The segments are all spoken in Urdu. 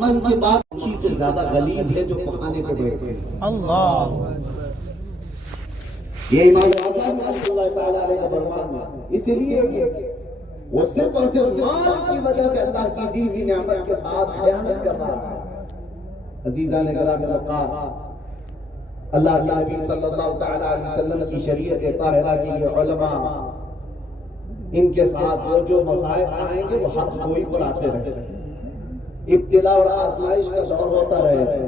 من کی بات اچھی سے زیادہ غلیظ ہے جو پخانے پہ بیٹھے ہیں۔ اللہ یہ امام اعظم رحمۃ اللہ تعالی علیہ کا فرمان ہے۔ اس لیے وہ صرف اور صرف مال کی وجہ سے اللہ کی دی ہوئی نعمت کے ساتھ خیانت کر رہا ہے۔ عزیزان گرامی وقار، اللہ کے نبی صلی اللہ تعالی علیہ وسلم کی شریعت طاہرہ کی یہ علماء، ان کے ساتھ جو مسائل آئیں گے وہ حق گوئی پر آتے رہے، ابتلا اور آزمائش کا دور ہوتا رہے۔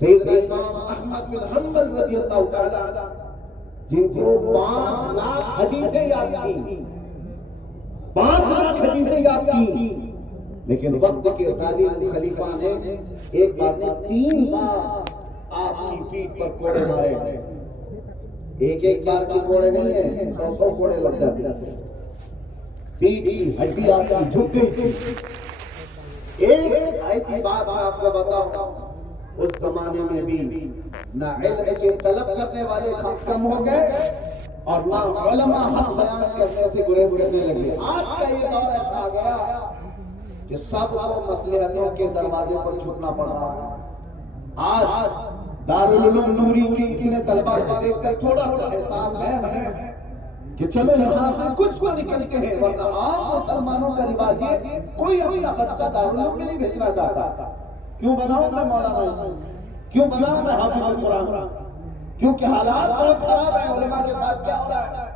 سیدنا امام احمد بن حنبل رضی اللہ تعالی جن کو 5 لاکھ حدیثیں یاد تھیں، 5 لاکھ حدیثیں یاد تھیں، لیکن وقت کے ظالم خلیفہ نے ایک بار نہیں 3 بار آپ کی پیٹھ پر کوڑے مارے۔ ایک بار کی کوڑے نہیں ہیں، 100 کوڑے لگ جاتے ہیں۔ پیٹھ کی ہڈی آپ کی جھک گئی تھی۔ ایک ایسی بات میں آپ کو بتاؤں، اس زمانے میں بھی نہ علم کے طلب کرنے والے کم ہو گئے اور نہ علماء حق بیان کرنے سے گریز کرنے لگے۔ آج کا یہ دور ایسا آ گیا کہ سب کو مصلحتوں کے دروازے پر چھپنا پڑ رہا ہے۔ آج دارالعلوم نوری کے اتنے طلباء کو دیکھ کر تھوڑا احساس ہے ہمیں کہ چلو یہاں سے کچھ کو نکلتے ہیں، ورنہ عام مسلمانوں کا رواج ہے کوئی اپنا بچہ دارالعلوم میں نہیں بھیجنا چاہتا۔ کیوں بناؤں میں مولانا، کیوں بناؤں میں حافظ القرآن؟ کیونکہ حالات بہت خراب ہیں، علماء کے ساتھ کیا ہو رہا ہے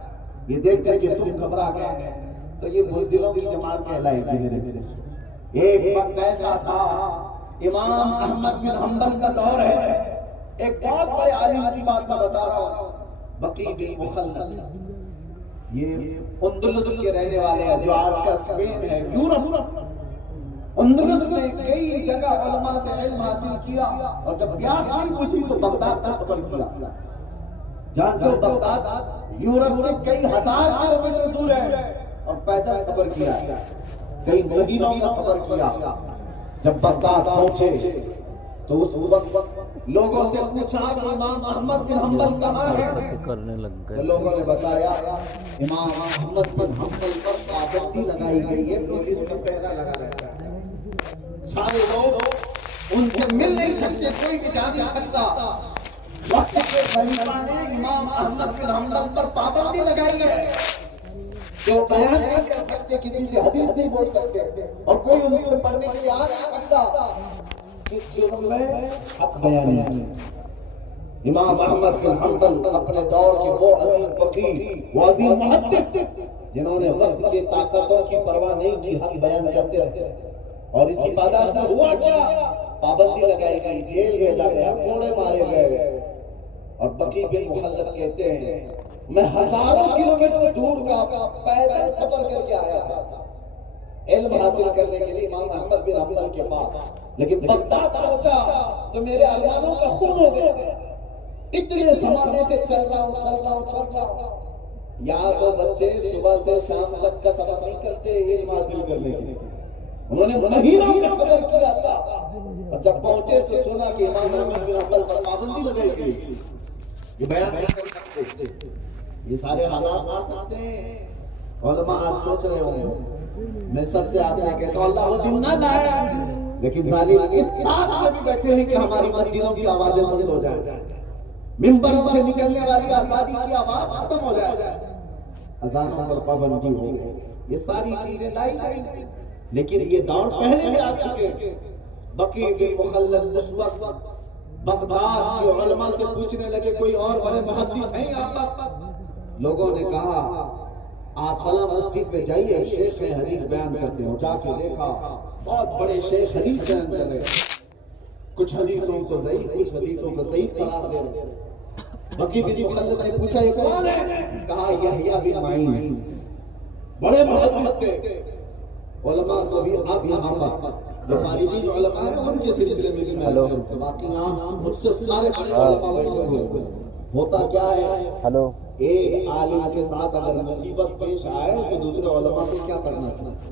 یہ دیکھ کر کے تم گھبرا گئے تو یہ بزدلوں کی جماعت کہلائے گی میرے سے۔ ایک وقت ایسا تھا، امام احمد بن حنبل کا دور ہے، ایک بہت بڑے عالم کی بات میں بتا رہا ہوں، بقی بن مخلد، یہ اندلس کے رہنے والے ہیں جو آج کا اسپین ہے، یورپ۔ اندلس میں کئی جگہ علماء سے علم حاصل کیا اور جب پیاس نہیں بجھی تو بغداد کا سفر کیا۔ جانتے ہو بغداد یورپ سے کئی 1000 کلومیٹر دور ہے اور پیدل سفر کیا، کئی مہینوں کا سفر کیا۔ جب بغداد پہنچے تو اس وقت لوگوں سے پوچھا کہ امام احمد بن حنبل کہاں ہے؟ تو لوگوں نے بتایا امام احمد بن حنبل پر پابندی لگائی گئی ہے، پولیس کا پہرا لگا رہتا ہے۔ سارے لوگ ان سے مل نہیں سکتے، کوئی بھی جا نہیں سکتا۔ وقت کے خلیفہ نے امام احمد بن حنبل پر پابندی لگائی ہے کہ وہ بیان نہیں کر سکتے، کسی سے حدیث نہیں بول سکتے اور کوئی ان سے پڑھنے کے لیے آ نہیں سکتا۔ اس جرم میں حق بیان نہیں۔ امام احمد بن حنبل اپنے دور کے وہ عظیم فقیہ، وہ عظیم محدث جنہوں نے وقت کی طاقتوں کی پرواہ نہیں کی، حق بیان کرتے رہتے اور اس کی پاداش میں ہوا کیا؟ پابندی لگائی گئی، جیل بھیجا گیا، کوڑے مارے گئے۔ اور بقی بن مخلد کہتے ہیں میں ہزاروں کلومیٹر دور کا پیدل سفر کر کے آیا تھا علم حاصل کرنے کے لیے امام احمد بن حنبل کے پاس، لیکن بغداد پہنچا تو میرے ارمانوں کا خون ہو گیا۔ اتنے زمانے سے چل رہا ہوں۔ یار وہ بچے صبح سے شام تک کا سفر نہیں کرتے علم حاصل کرنے کے لیے، انہوں نے مہینوں کا سفر کیا تھا اور جب پہنچے تو سنا کہ امام احمد بن حنبل پر پابندی لگائی گئی، یہ بیان نہیں کر سکتے۔ یہ سارے حالات آ سکتے ہیں۔ علماء آج سوچ رہے ہوں گے، میں سب سے آگے کہتا ہوں اللہ وہ دن نہ لائے، لیکن ظالم اس ساتھ میں بھی بیٹھے ہیں کہ ہماری مسجدوں کی آوازیں بند ہو جائیں، ممبروں سے نکلنے والی آزادی کی آواز ختم ہو جائے، اذانوں پر پابندی ہو، یہ ساری چیزیں لائی گئی۔ لیکن یہ دور پہلے بھی آ چکے۔ بقی بن مخلد اس وقت بغداد کے علماء سے پوچھنے لگے کوئی اور بڑے محدث ہیں یہاں پر؟ لوگوں نے کہا آپ فلاں مسجد میں جائیے، شیخ ہیں حدیث بیان کرتے ہیں۔ جا کے دیکھا بہت بڑے شیخ حدیث بیان کر رہے ہیں، کچھ حدیثوں کو ضعیف کچھ حدیثوں کو صحیح قرار دے رہے ہیں۔ بقی بن مخلد نے پوچھا یہ کون ہے؟ کہا یحییٰ بن معین، بڑے محدث تھے۔ علماء کو بھی اب یہاں پر جو خارجی علماء ہیں ان کے سلسلے میں بھی میں باقی یہاں مجھ سے سارے بڑے علماء بیٹھے ہوئے۔ ہوتا کیا ہے ایک عالم کے ساتھ اگر مصیبت پیش آئے تو دوسرے علماء کو کیا کرنا چاہیے؟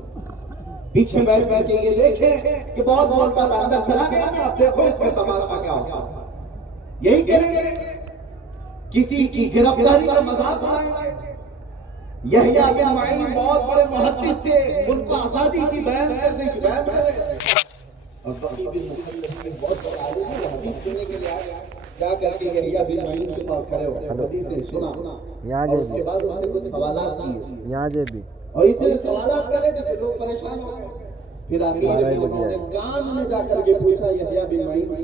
پیچھے بیٹھ کر کے یہ دیکھیں کہ بہت بولتا تھا اندر چلا گیا نا، اب دیکھو اس کا تماشا کیا ہوگا۔ یہی کریں گے، کسی کی گرفتاری کا مذاق اڑائیں گے۔ یحییٰ بن معین بہت بڑے محدث تھے، ان کو آزادی کی بیان کرنے کی بیان کر رہے تھے۔ اور بقی بن مخلد ایک بہت بڑا عالم ہے، حدیث سننے کے لیے آیا، کیا کر کے یحییٰ بن معین کے پاس کھڑے ہو، حدیثیں سنا اور اس کے بعد ان سے کچھ سوالات کیے اور اتنے سوالات کرے تھے لوگ پریشان ہو گئے. پھر آخر میں انہوں نے کان میں جا کر کے پوچھا یحییٰ بن معین سے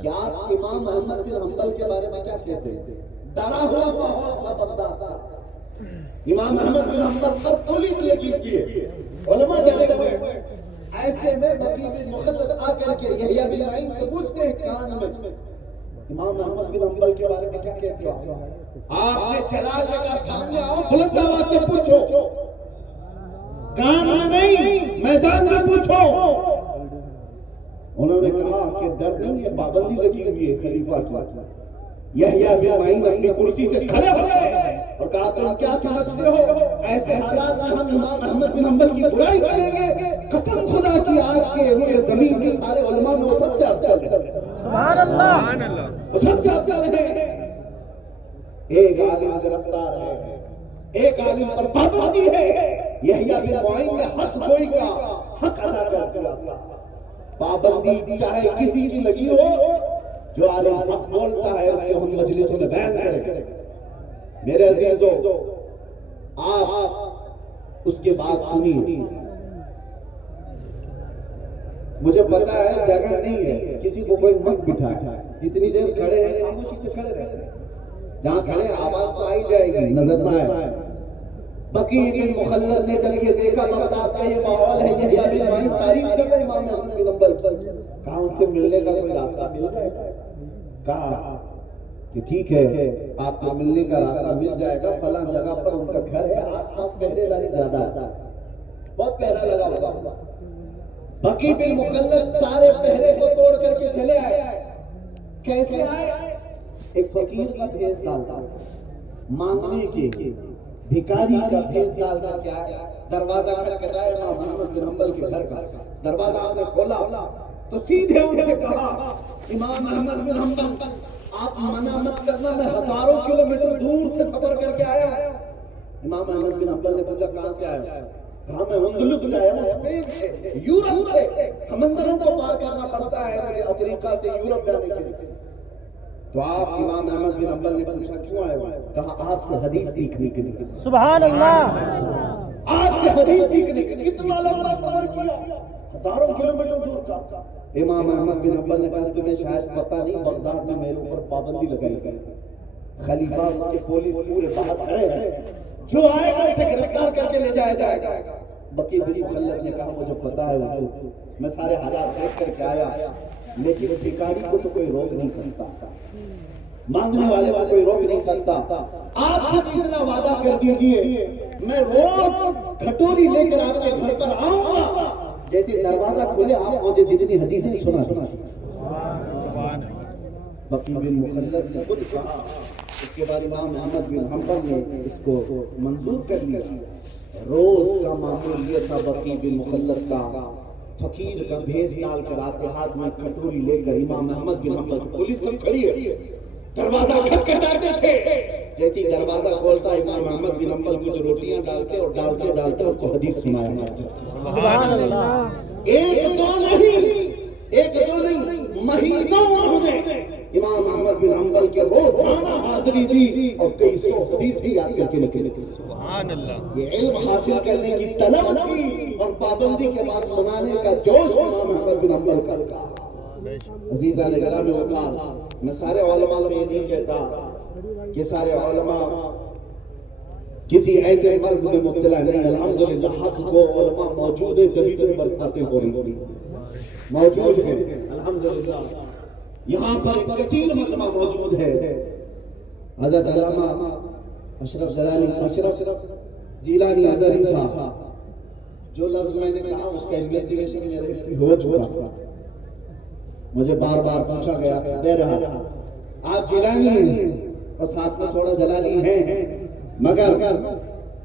کیا امام احمد بن حنبل کے بارے میں کیا کہتے ہیں؟ ڈرا ہوا ماحول تھا بغداد کا. امام احمد بن حنبل پر پولیس نے کیے، علماء ڈرے ہوئے. ایسے میں بقی بن مخلد آ کر کے یحییٰ بن معین سے پوچھتے ہیں کان میں امام احمد بن حنبل کے بارے میں کیا کہتے ہو؟ آپ نے چلا لگا سامنے آؤ، بلند آواز سے پوچھو، کان میں نہیں میدان میں پوچھو. انہوں نے کہا کہ ڈر نہیں ہے، پابندی لگی ہوئی ہے خلیفہ کی. یحییٰ بن معین اپنی کرسی سے کھڑے ہو گئے اور کہا تم کیا سمجھتے ہو ایسے حالات میں ہم امام احمد بن حنبل کی برائی کریں گے؟ قسم خدا کی آج کے ہوئے زمین کے سارے علماء میں وہ سب سے افضل ہے. سبحان اللہ، وہ سب سے افضل ہے. ایک عالم گرفتار ہے، ایک عالم پر پابندی ہے. یحییٰ بن معین نے حق گوئی کا حق ادا کر دیا. پابندی چاہے کسی کی لگی ہو، جو عالم حق بولتا ہے اس کو ہم مجلسوں میں بیان کریں. میرے عزیزو، آپ اس کے بعد سنیے. مجھے پتا ہے جگہ نہیں ہے، کسی کو کوئی مت بٹھائے، جتنی دیر کھڑے ہیں خاموشی سے کھڑے رہے. جہاں کھڑے آواز تو آئی جائے گی، نظر نہ آئے. بقی بن مخلد نے جب یہ دیکھا بغداد کا یہ ماحول ہے، یحییٰ بن معین تعریف کر رہے امام احمد بن حنبل کی. کہا ان سے ملنے کا کوئی راستہ مل جائے گا؟ کہا کہ ٹھیک ہے، آپ کو ملنے کا راستہ مل جائے گا، فلاں جگہ پر ان کا گھر ہے، آس پاس پہرے داری زیادہ ہے، بہت پہرا لگا ہوگا. بقی بن مخلد سارے پہرے کو توڑ کر کے چلے آئے. کیسے آئے؟ ایک فقیر کا بھیس ڈالتا مانگنے کے، بھکاری کا بھیس ڈالتا. کیا دروازہ کھٹکھٹایا امام احمد بن حنبل کے گھر کا. دروازہ آپ نے کھولا تو سیدھے ان سے کہا امام احمد بن حنبل آپ منع مت کرنا، میں ہزاروں کلومیٹر دور سے سفر کر کے آیا. امام احمد بن حنبل نے پوچھا کہاں سے آیا؟ کہا میں اندلس سے آیا ہوں، اسپین سے، یورپ سے. سمندروں کو پار کرنا پڑتا ہے مجھے افریقہ سے یورپ جانے کے لیے. تو آپ امام احمد بن حنبل نے پوچھا کیوں آئے ہو؟ کہا آپ سے حدیث سیکھنے کے لیے. سبحان اللہ، آپ سے حدیث سیکھنے کے لیے. کتنا لمبا سفر کیا، ہزاروں کلومیٹر دور کا. امام احمد بن حنبل نے کہا تمہیں شاید پتہ نہیں بغداد میں میرے اوپر پابندی لگائی گئی، خلیفہ کے پولیس پورے باہر کھڑے ہیں، جو آئے گا اسے گرفتار کر کے لے جایا جائے گا. بقی بن مخلد نے کہا مجھے پتا ہے حضور، میں سارے حالات دیکھ کر کے آیا، لیکن بھکاری کو تو کوئی روک نہیں سکتا، مانگنے والے کو کوئی روک نہیں سکتا. آپ سے اتنا وعدہ کر دیجئے میں روز کھٹوری لے کر آپ کے گھر پر آؤں گا، جیسے دروازہ کھولے آپ مجھے جتنی حدیثیں سنا دیجیے. بقی بن مخلد نے خود کہا. اس کے بعد امام احمد بن حنبل نے اس کو منظور کر لیا. روز کا معمول یہ تھا بقی بن مخلد کا فقیر کا بھیس ڈال کر آتے، ہاتھ میں کھٹوری لے کر امام احمد بن حنبل. پولیس سب کھڑی ہے، دروازہ کھٹکھٹاتے تھے. جیسی دروازہ کھولتا امام احمد بن حنبل کچھ روٹیاں ڈالتے اور ڈالتے اس کو حدیث سنایا. سبحان اللہ. ایک دو نہیں مہینوں انہوں نے امام احمد بن حنبل کے روزانہ حاضری دی اور کئی سو حدیث بھی یاد کر کے نکلے. سبحان اللہ. یہ علم حاصل کرنے کی طلب تھی اور پابندی کے بعد سنانے کا جوش امام احمد بن حنبل کا تھا. عزیزان گرامی وقار، میں سارے علماء سے یہ نہیں کہتا کہ سارے علماء کسی ایسے مرض میں مبتلا نہیں. الحمدللہ حق کو علماء موجود ہیں، تبھی تو برساتیں ہو رہی موجود ہیں. الحمدللہ یہاں پر ایک کثیر مجمع موجود ہے. حضرت علامہ اشرف جیلانی ازہری صاحب، جو لفظ میں نے کہا اس کا انویسٹیگیشن میرے سے ہو چکا تھا، مجھے بار بار پوچھا گیا تھا. بہرحال آپ جیلانی ہیں اور ساتھ میں تھوڑا جلالی ہیں، مگر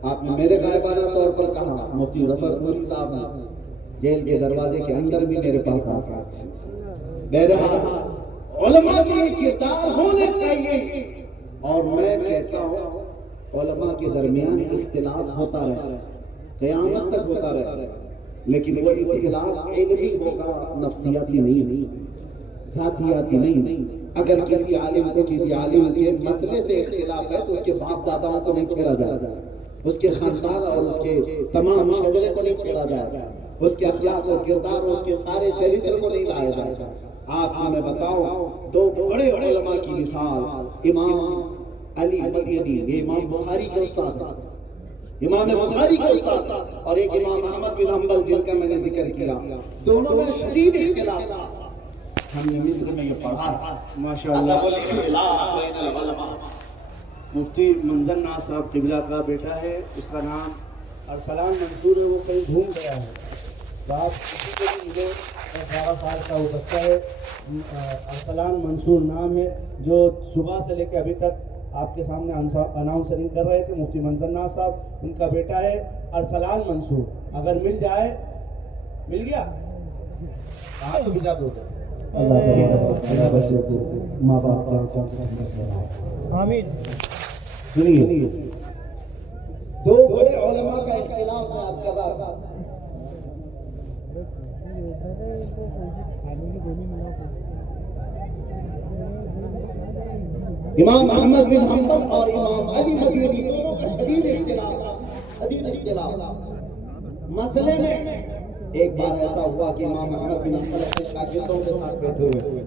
آپ نے میرے غائبانہ طور پر کہا. مفتی ظفر نوری صاحب جیل کے دروازے کے اندر بھی میرے پاس آ سکتے. بہرحال علماء کے کردار ہونے چاہیے، اور میں کہتا ہوں علماء کے درمیان اختلاف ہوتا رہے، قیامت تک ہوتا رہے. لیکن وہ اختلاف علمی ہوگا، نفسیاتی نہیں، ذاتیاتی نہیں۔ اگر کسی عالم کو کسی عالم کے مسئلے سے اختلاف ہے تو اس کے باپ داداؤں کو نہیں چھیڑا جائے، اس کے خاندان اور اس کے تمام شجرے کو نہیں چھیڑا جائے، اس کے اخلاق و کردار اور اس کے سارے چریتر کو نہیں لایا جائے۔ آپ کو میں بتاؤں دو بڑے علماء کی مثال، امام علی مدینی، یہ امام بخاری کے استاد ہیں، امام بخاری کے استاد، اور ایک امام احمد بن حنبل جن کا میں نے ذکر کیا، دونوں میں شدید اختلاف تھا۔ ہم نے مصر میں یہ پڑھا ہے ماشاءاللہ۔ مفتی منظر ناز صاحب قبلہ کا بیٹا ہے، اس کا نام ارسلان منصور ہے، وہ کہیں گھوم گیا ہے، تو آپ کسی کو بھی ملے، 18 سال کا وہ بچہ ہے، ارسلان منصور نام ہے، جو صبح سے لے کے ابھی تک آپ کے سامنے اناؤنسرنگ کر رہے تھے، مفتی منظر ناز صاحب، ان کا بیٹا ہے ارسلان منصور۔ اگر مل جائے، مل گیا کہاں تو بجا دو ماں باپ کا آمین۔ سنیے، دو بڑے علماء کا اختلاف میں عرض کر رہا تھا۔ امام احمد بن حنبل اور امام علی مدینی دونوں کا شدید اختلاف مسئلے میں۔ ایک بار ایسا ہوا کہ امام احمد بن حنبل اپنے شاگردوں کے ساتھ بیٹھے ہوئے،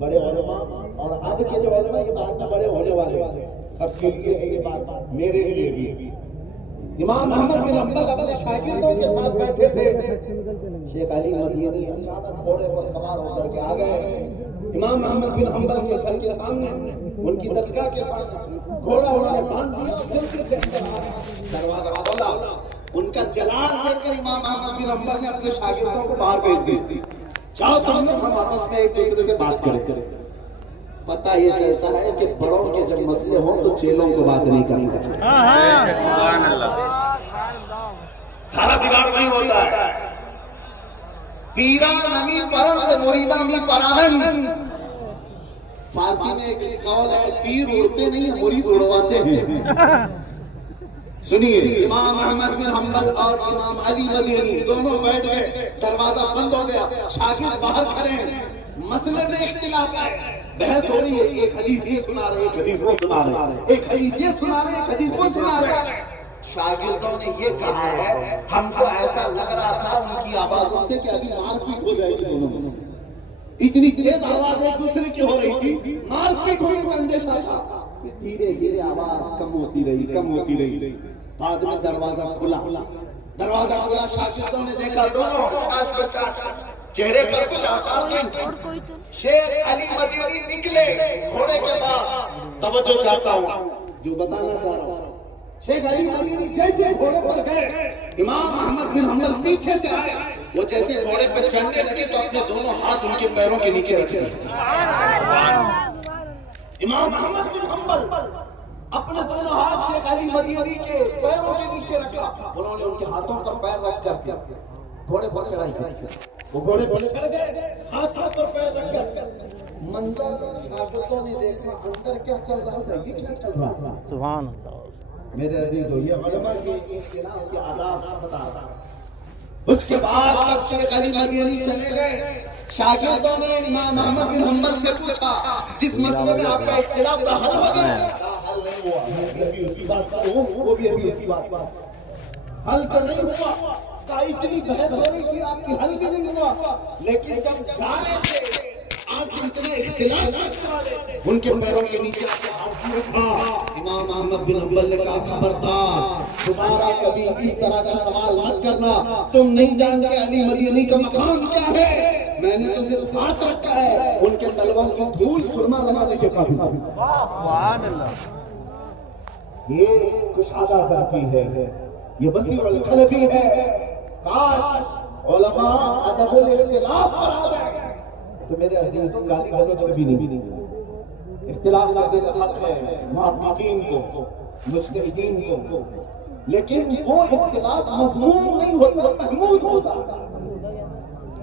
بڑے علماء، اور اب کے جو علماء یہ بعد میں بڑے ہونے والے، سب کے لیے ہے یہ بات، میرے لیے بھی۔ امام احمد بن حنبل اپنے شاگردوں کے ساتھ بیٹھے تھے، شیخ علی مدینی اچانک گھوڑے پر سوار ہو کر کے آ گئے امام احمد بن حنبل کے گھر کے سامنے، ان کی درگاہ کے سامنے گھوڑا انہوں نے باندھ دیا اور جلدی سے دروازہ کھولا۔ ان کا جلال دیکھ کر امام احمد بن حنبل نے اپنے شاگردوں کو باہر بھیج دی، جاؤ تم لوگ ہم آپس میں ایک دوسرے سے بات کریں۔ پتہ یہ چلتا ہے کہ بڑوں کے جب مسئلے ہوں تو چیلوں کو بات نہیں کرنا چاہیے، سبحان اللہ، سارا بگاڑ نہیں ہوتا ہے۔ پیرا نمی پرند مریدہ می پرانند، فارسی میں ایک قول ہے، پیر اڑتے نہیں مرید اڑواتے ہیں۔ سنیے، امام احمد بن حنبل اور امام علی مدینی دونوں بیٹھ گئے، دروازہ بند ہو گیا، شاگرد باہر کھڑے ہیں، مسئلے میں اختلاف ہے، بحث ہو رہی ہے، ایک حدیث یہ سنا رہے، ایک حدیث وہ سنا رہے، ایک حدیث یہ سنا رہے، ایک حدیث وہ سنا رہے۔ شاگردوں نے یہ کہا ہے، ہم کو ایسا لگ رہا تھا ان کی آوازوں سے کہ ابھی مار پیٹ ہو جائے گی دونوں میں، اتنی تیز آواز ایک دوسرے کی ہو رہی تھی، مار پیٹ ہونے کا اندیشہ تھا۔ دھیرے دھیرے آواز کم ہوتی رہی، بعد میں دروازہ کھلا، شاگردوں نے دیکھا دونوں چہرے پر کچھ آثار نہیں۔ شیخ علی مدینی نکلے گھوڑے کے پاس، توجہ چاہتا ہوں جو بتانا چاہ رہا ہوں۔ شیخ علی مدینی جیسے گھوڑے پر گئے، امام احمد بن حنبل پیچھے سے آئے، وہ جیسے گھوڑے پر چڑھنے لگے تو اپنے دونوں ہاتھ ان کے پیروں کے نیچے رکھے۔ امام احمد بن حنبل اپنے دونوں ہاتھ شیخ علی مدینی کے پیروں کے نیچے رکھا، انہوں نے ان کے ہاتھوں پر پیر رکھ کر گھوڑے پر چڑھائی کی، وہ گھوڑے پر چڑھ گئے، ہاتھوں پر پیر رکھ کر۔ منظر شاگردوں نے دیکھا اندر کیا چل رہا تھا، یہ کیا چل رہا تھا، سبحان اللہ۔ میرے عزیزو، یہ علماء کے اختلاف کے آداب بتا رہا۔ اس کے بعد جب شیخ علی مدینی چلے گئے، شاگردوں نے امام احمد بن حنبل سے پوچھا، جس مسئلے میں آپ کا اختلاف کا حل ہو گیا؟ حل نہیں ہوا، میں بھی اسی بات پر ہوں، وہ بھی ابھی اسی بات پر، حل تو نہیں ہوا، اتنی بحث ہو رہی تھی، آپ کی حل بھی نہیں ہوا، لیکن جب جا رہے تھے آپ اتنے اختلاف ان کے پیروں کے نیچے ہاتھ رکھا۔ امام احمد بن حنبل نے کہا، خبردار دوبارہ کبھی اس طرح کا سوال مت کرنا، تم نہیں جانتے علی مدینی کا مقام کیا ہے، میں نے تو صرف ہاتھ رکھا ہے، ان کے تلووں کی دھول سرما لگانے کے قابل۔ سبحان اللہ۔ یہ کشادہ ذاتی ہے، یہ وسیع القلبی ہے۔ کاش علماء ادب الاختلاف پر آ جائے تو میرے عزیزوں گالی گلوچ کبھی نہیں۔ اختلاف کرنے کا حق ہے محققین کو، مجتہدین کو، لیکن وہ اختلاف مذموم نہیں ہوتا، محمود ہوتا۔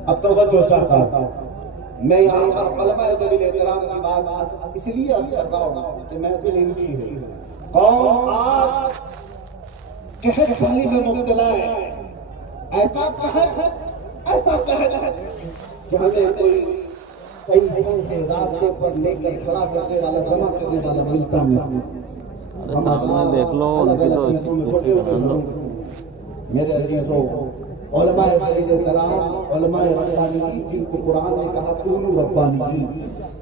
اب توجہ چاہتا ہوں میں یہاں پر علماء ذوی الاحترام کی بات اس لیے عرض کر رہا ہوں کہ محفل ان کی ہے۔ قوم آج قحط حالی میں مبتلا ہے، ایسا قہر کہ ہمیں کوئی صحیح کے راستے پر لے کر کھڑا کرنے والا، جمع کرنے والا ملتا نہیں. سامنے دیکھ لو ان کی تو میرے عزیزوں، علماء کرام، علماء ربانی، جن کو قرآن نے کہا کونوا ربانی،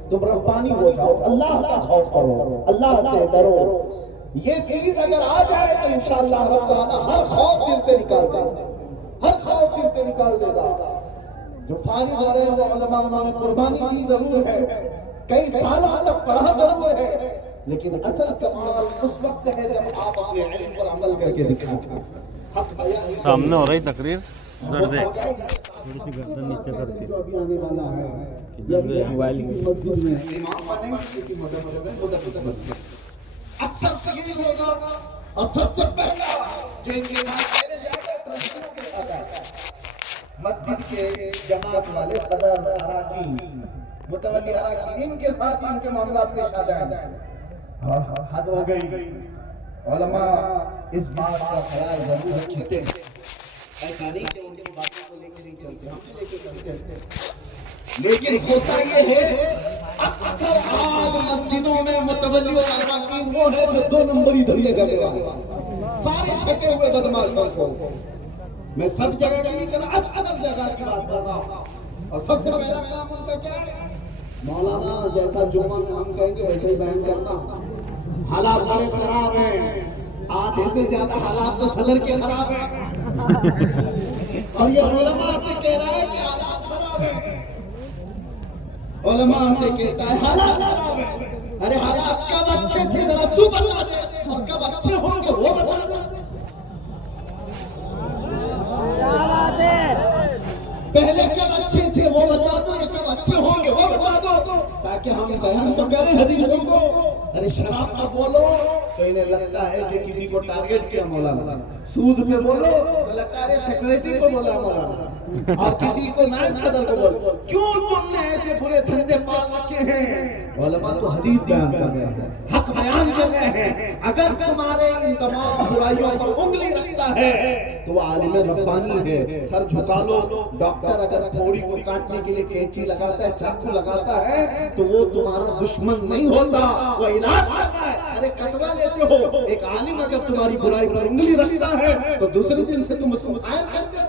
تم ربانی ہو جاؤ، اللہ کا خوف کرو، اللہ سے ڈرو. یہ چیز اگر آ جائے تو انشاءاللہ رب تعالیٰ ہر خوف دل سے نکال دے گا، ہر خوف دل سے نکال دے گا. جو فارغ ہو رہے ہیں وہ علماء، انہوں نے قربانی کی ضرور ہے، کئی سالوں تک پڑھا ضرور ہے، لیکن اصل کمال اس وقت ہے جب آپ اپنے علم پر عمل کر کے دکھائیں. سامنے ہو رہی تقریر ادھر دے تھوڑی سی گردن نیچے کر کے جو ابھی آنے والا ہے ادھر دے موبائل کی مسجد میں امام بنے گا، کسی مدرسے میں مسجد اکثر یہ ہوگا. اور سب سے پہلا جو ان کے پہلے جائے گا مسجد کے جماعت والے صدر، اراکین، متولی اراکین، ان کے ساتھ ان کے معاملات پیش آ جائیں. اور حد ہو گئی. علماء اس بات کا خیال ضرور رکھتے ہیں، ایسا نہیں کہ ان کی باتوں کو لے کے نہیں چلتے، ہم لے کے چلتے ہیں، لیکن ہوتا یہ ہے اکثر آج مسجدوں میں متولی اور اراکین وہ ہے جو 2 نمبری دھندے کرنے والے، سارے چھٹے ہوئے بدماش کو. میں سب جگہ کی نہیں کرا، اکثر جگہ کی بات کر رہا ہوں. اور سب سے پہلا کام ان کا کیا ہے؟ مولانا جیسا جمعہ میں ہم کہیں گے ویسے ہی بیان کرنا. حالات بڑے خراب ہیں، آدھے سے زیادہ حالات تو صدر کے خراب ہیں، اور یہ علماء سے کہہ رہا ہے کہ حالات خراب ہیں. علماء سے کہتا ہے حالات خراب ہیں. ارے حالات کب اچھے تھے ذرا تو بتا دے، اور کب اچھے ہوں گے وہ بتا دے. پہلے کب اچھے تھے وہ بتا دو، یا کب اچھے ہوں گے وہ بتا دو، تاکہ ہم بیان تو کریں حدیثوں کو. ارے شراب کا بولو تو انہیں لگتا ہے کہ کسی کو ٹارگیٹ کیا مولانا، سود پہ بولو تو لگتا ہے سیکریٹری کو بولا مولانا، اور کسی کو نائب صدر کو بولو. کیوں تم نے ایسے برے دھندے پال رکھے ہیں؟ علماء تو حدیث بیان کر رہے ہیں، حق بیان کر رہے ہیں. اگر تمہارے ان تمام برائیوں پر انگلی رکھتا ہے تو وہ عالم ربانی ہے. سر جھکا لو. ڈاکٹر اگر پھوڑی کو کاٹنے کے لیے قینچی لگاتا ہے، چاقو لگاتا ہے، تو وہ تمہارا دشمن نہیں ہوتا، وہ علاج کرتا ہے. ارے کٹوا لیتے ہو. ایک عالم اگر تمہاری برائی پر انگلی رکھتا ہے تو دوسرے دن سے تم اس کو قائم کرتے ہو،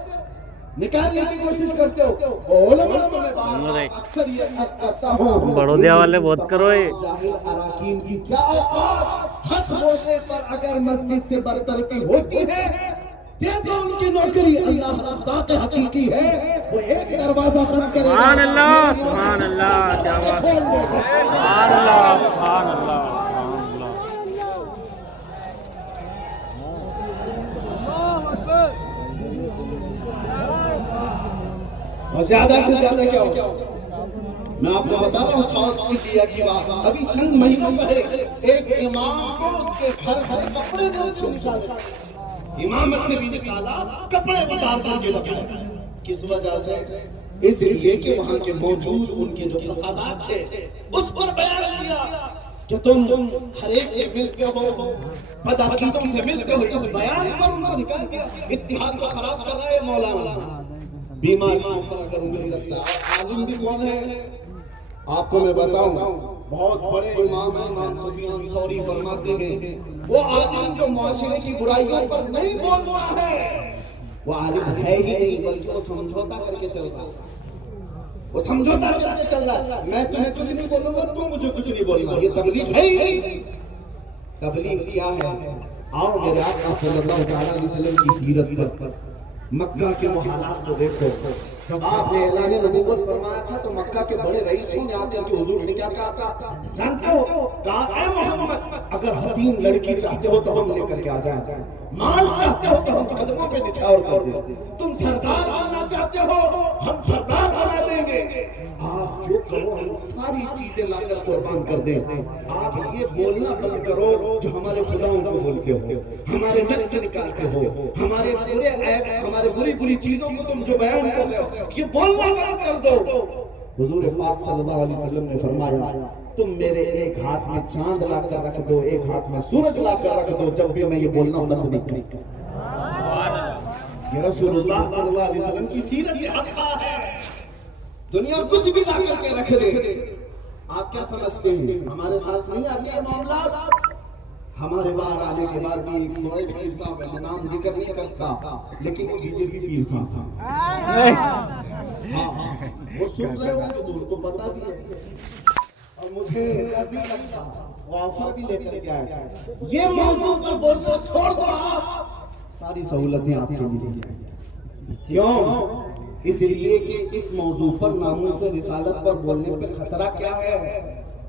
نکالنے کی کوشش کرتے ہو. علماء کو میں اکثر یہ عرض کرتا ہوں، بڑودیا والے بہت کرو یہ جاہل اراکین کی کیا اوقات. حق بولنے پر اگر مسجد سے برطرفی ہوتی ہے تو ان کی نوکری اللہ ذات حقیقی ہے. وہ ایک دروازہ بند کرے، سبحان اللہ، سبحان اللہ، کیا بات ہے، سبحان اللہ، سبحان اللہ، سبحان اور زیادہ سے زیادہ کیا ہوگا؟ میں آپ کو بتا رہا ہوں 100 کی بات. ابھی چند مہینوں پہلے ایک امام کو اس کے گھر سے کپڑے سے نکالے، امامت سے بھی نکالا، کپڑے اتار کر کے لگائے. کس وجہ سے؟ اس لیے کہ وہاں کے موجود ان کے جو فسادات تھے اس پر بیان کیا کہ تم ہر ایک سے ملتے ہو، بدعقیدوں سے ملتے ہو. اس بیان پر ان کو نکال دیا. اتحاد کو خراب کر رہا ہے مولانا. بیماریوں پر اگر انگلی رکھتا ہے. عالم بھی کون ہے آپ کو میں بتاؤں، بہت بڑے امام ہیں. امام سفیان ثوری فرماتے ہیں وہ عالم جو معاشرے کی برائیوں پر نہیں بولتا ہے وہ عالم ہے ہی نہیں، بلکہ وہ سمجھوتا کر کے چلتا ہے. وہ سمجھوتا کر کے چل رہا ہے. میں تمہیں کچھ نہیں بولوں گا، تو مجھے کچھ نہیں بولنا. یہ تبلیغ ہے ہی نہیں. تبلیغ کیا ہے؟ آؤ میرے آقا صلی اللہ علیہ وسلم کی سیرت پر مکہ کے وہ حالات کو دیکھو. جب آپ نے اعلان نبوت فرمایا تھا تو مکہ کے بڑے رئیسوں نے آ کر کے حضور سے کیا کہا تھا جانتے ہو؟ کہا اے محمد اگر حسین لڑکی چاہتے ہو تو ہم لے کر کے آ جائیں، مال چاہتے ہو تو ہم قدموں پہ نچھاور کر دیں، تم سردار آنا چاہتے ہو ہم سردار بنا دیں گے. آپ جو کہو ہم ساری چیزیں لا کر قربان کر دیں. آپ یہ بولنا بند کرو جو ہمارے خداؤں کو بولتے ہو، ہمارے نفس سے نکالتے ہو، ہمارے برے عیب، ہمارے بری چیزوں کو تم جو بیان کر رہے ہو یہ بولنا بند کر دو. حضور پاک صلی اللہ علیہ وسلم نے فرمایا تم میرے ایک ہاتھ میں چاند لا کر رکھ دو، ایک ہاتھ میں سورج لا کر رکھ دو، جب بھی میں یہ بولنا بند نہیں کروں. یہ رسول اللہ صلی اللہ علیہ وسلم کی سیرت حقہ ہے. دنیا کچھ بھی لا کر کے رکھ دے، آپ کیا سمجھتے ہیں ہمارے ساتھ نہیں آتے یہ معاملات؟ ہمارے باہر آنے کے بعد بھی ایک بڑے پیر صاحب ہے، نام ذکر نہیں کرتا لیکن وہ بی جے پی پیر صاحب ہاں وہ سن رہے ہو تو ان کو پتا بھی ہے اور مجھے بھی لگتا وہ آفر بھی لے کر کے آیا. یہ موضوع پر بولنا چھوڑ دو، آپ ساری سہولتیں آپ کے لیے. کیوں؟ اس لیے کہ اس موضوع پر ناموس رسالت پر بولنے پر خطرہ کیا ہے؟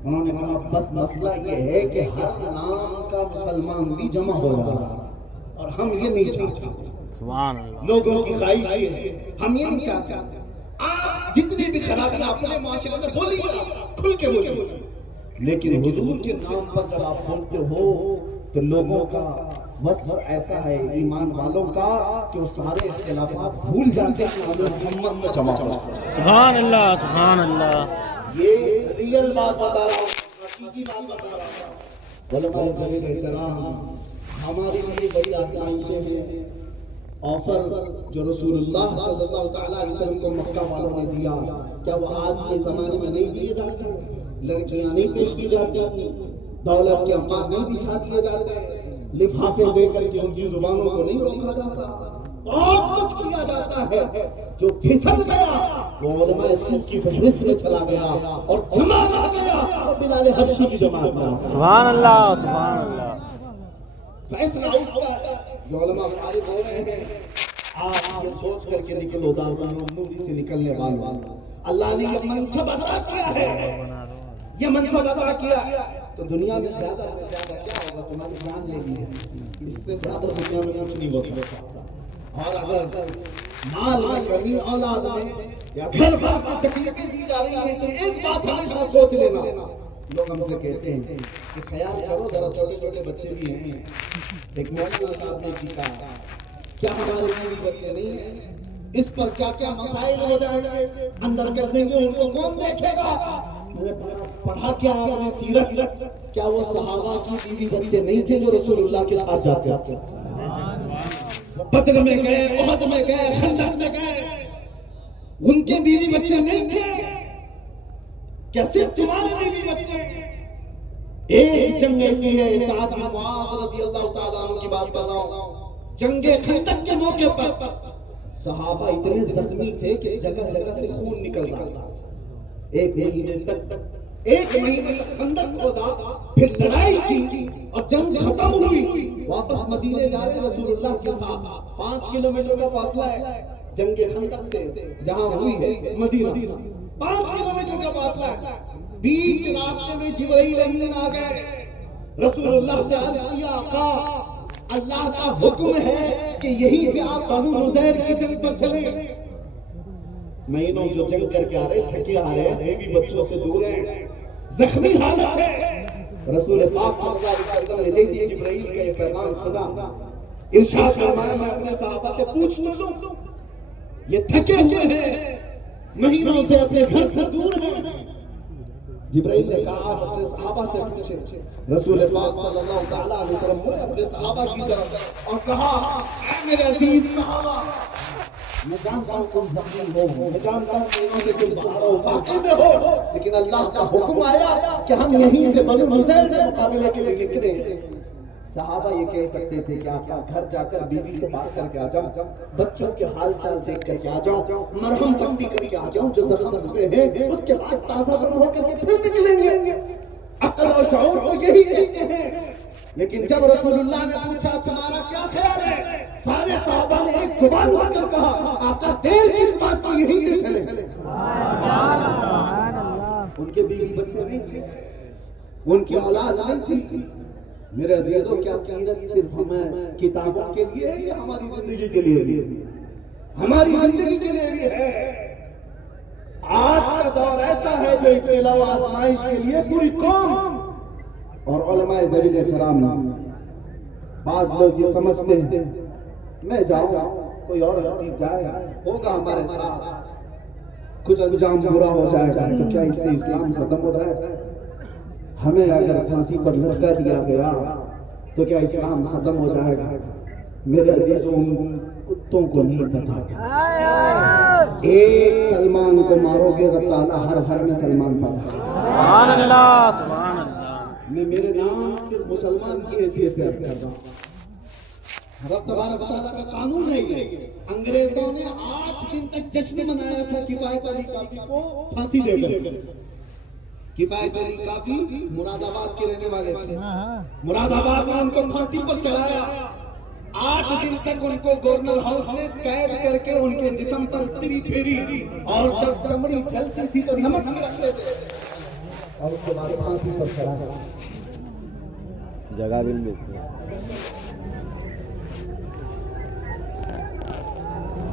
انہوں نے کہا بس مسئلہ یہ ہے کہ ہر نام کا مسلمان بھی جمع ہو رہا اور ہم یہ نہیں چاہتے. سبحان اللہ. لوگوں کی خواہش یہ ہے، ہم یہ نہیں چاہتے. آپ جتنی بھی خرابی اپنے معاشرے میں بولیے، کھل کے بولیے، لیکن حضور کے نام پر جب آپ بولتے ہو تو لوگوں کا وصف ایسا ہے ایمان والوں کا کہ وہ سارے اختلافات بھول جاتے ہیں محمد میں جمع ہو. سبحان اللہ سبحان اللہ. یہ ریئل بات بتا رہا ہوں، حقیقی بات بتا رہا ہوں. علماء کرام کے احترام، ہمارے لیے بڑی آزمائشیں ہیں. آفر جو رسول اللہ صلی اللہ تعالیٰ علیہ وسلم کو مکہ والوں نے دیا، کیا وہ آج کے زمانے میں نہیں دیے جاتے؟ لڑکیاں نہیں پیش کی جاتی، دولت کے امپار نہیں بچھا دیے جاتے، لفافے دے کر کے ان کی زبانوں کو نہیں روکا جاتا. بہت کچھ کیا جاتا ہے. جو پھسل گیا وہ علماء سوء کی فہرست میں چلا گیا اور جماعت آ گیا اور بلال حبشی کی جماعت میں. سبحان اللہ سبحان اللہ. فیصلہ اس کا جو علماء فارغ ہو رہے ہیں، آپ یہ سوچ کر کے نکلو دارالعلوم سے نکلنے والے، اللہ نے یہ منصب عطا کیا ہے، یہ منصب عطا کیا تو دنیا میں زیادہ سے زیادہ کیا ہوگا؟ تمہاری جان لے لی ہے، اس سے زیادہ دنیا میں کچھ نہیں ہوتا. اور اگر مال میں کمی، اولاد میں یا گھر بار کی تکلیفیں دی جا رہی ہیں تو ایک بات ہمیشہ سوچ لینا. لوگ ہم سے کہتے ہیں کہ خیال کرو ذرا چھوٹے چھوٹے بچے بھی ہیں. ایک موضوع صاحب نے کہا کیا ہمارے بیوی بچے نہیں ہیں؟ اس پر کیا کیا مسائل ہو جائیں گے، اندر کر دیں گے، ان کو کون دیکھے گا؟ پڑھا کیا آپ نے سیرت؟ کیا وہ صحابہ کی بیوی بچے نہیں تھے جو رسول اللہ کے ساتھ جاتے تھے؟ بدر میں گئے، احد میں گئے، خندق میں گئے، ان کے بیوی بچے نہیں تھے؟ کیا صرف تمہارے بیوی بچے؟ ایک جنگ ایسی ہے، سعد بن معاذ رضی اللہ تعالیٰ عنہ کی بات کر رہا ہوں، جنگ خندق کے موقع پر صحابہ اتنے زخمی تھے کہ جگہ جگہ سے خون نکل رہا تھا. ایک مہینے تک خندق کھودا، پھر لڑائی کی اور جنگ ختم ہوئی. واپس مدینے جا رہے رسول اللہ کے ساتھ، 5 کلومیٹر کا فاصلہ ہے جنگ خندق سے جہاں ہوئی ہے مدینہ، 5 کلومیٹر کا فاصلہ ہے. بیچ راستے میں جبرائیل امین آ گئے، رسول اللہ سے عرض کیا آقا اللہ کا حکم ہے کہ یہی سے آپ بنو نذیر کی جنگ پر چلیں. مہینوں جو جنگ کر کے آ رہے، تھکے آ رہے ہیں، بیوی بچوں سے دور ہیں، زخمی حالت ہے. رسول پاک صلی اللہ علیہ وسلم نے جیسے جبرائیل کا یہ پیغام سنا، ارشاد فرمایا میں اپنے صحابہ سے پوچھ لوں، یہ تھکے ہوئے ہیں، مہینوں سے اپنے گھر سے دور ہیں. جبرائیل نے کہا آپ اپنے صحابہ سے پوچھیں. رسول پاک صلی اللہ تعالیٰ علیہ وسلم نے اپنے صحابہ کی طرف اور کہا اے میرے عزیز صحابہ، میں جانتا ہوں تم زخمی ہو، میں جانتا ہوں مہینوں سے تم باہر ہو، واقعی میں ہو، لیکن اللہ کا حکم آیا کہ ہم یہیں سے بنو نذیر کے مقابلے کے لیے نکلیں. صحابہ یہ کہہ سکتے تھے کہ آپ گھر جا کر بیوی سے بات کر کے آ جاؤ، بچوں کے حال چال دیکھ کر کے آ جاؤ، مرہم تمبی کر کے آ جاؤ جو زخم ہوئے ہیں، اس کے بعد تازہ دم ہو کر کے پھر نکلیں گے. عقل اور شعور تو یہی کہتے ہیں. لیکن جب رسول اللہ نے پوچھا تمہارا کیا خیال ہے، سارے صحابہ نے ایک زبان بول کر کہا آقا دیر کس بات کی، یہی سے چلے. ان کے بیوی بچے نہیں تھے، ان کی اولاد نہیں تھی. میرے عزیزوں کیا سیرت صرف ہمیں کتابوں کے لیے ہے یا ہماری زندگی کے لیے بھی؟ ہماری زندگی کے لیے بھی ہے. آج کا دور ایسا ہے جو ابتلاء و آزمائش کے لیے پوری قوم اور علماء ذلیل احترام بعض لوگ یہ سمجھتے ہیں میں جاؤں کوئی اور خطیب جائے ہوگا ہمارے ساتھ کچھ انجام برا ہو جائے گا تو کیا اس سے اسلام ختم ہو جائے گا؟ ہمیں اگر پھانسی پر لٹکا دیا گیا تو کیا اسلام ختم ہو جائے گا؟ میرے عزیزوں کتوں کو نہیں پتا. ایک سلمان کو مارو گے رب تعالیٰ ہر گھر میں سلمان پیدا. سبحان اللہ سبحان اللہ. میں میرے نام صرف مسلمان کی حیثیت سے عرض کر رہا ہوں. رب تبارک و تعالیٰ کا قانون ہے یہ. انگریزوں نے 8 دن تک جشن منایا تھا کفایت علی کافی کو پھانسی دے کر. کفایت علی کافی مراد آباد کے رہنے والے تھے. مراد آباد میں ان کو پھانسی پر چڑھایا. 8 دن تک ان کو گورنر ہاؤس میں قید کر کے ان کے جسم پر استری پھیری اور جب چمڑی جلتی تھی تو نمک میں رکھتے تھے اور اس کے بعد پھانسی پر چڑھایا. جگہ بھی نہیں دیکھتے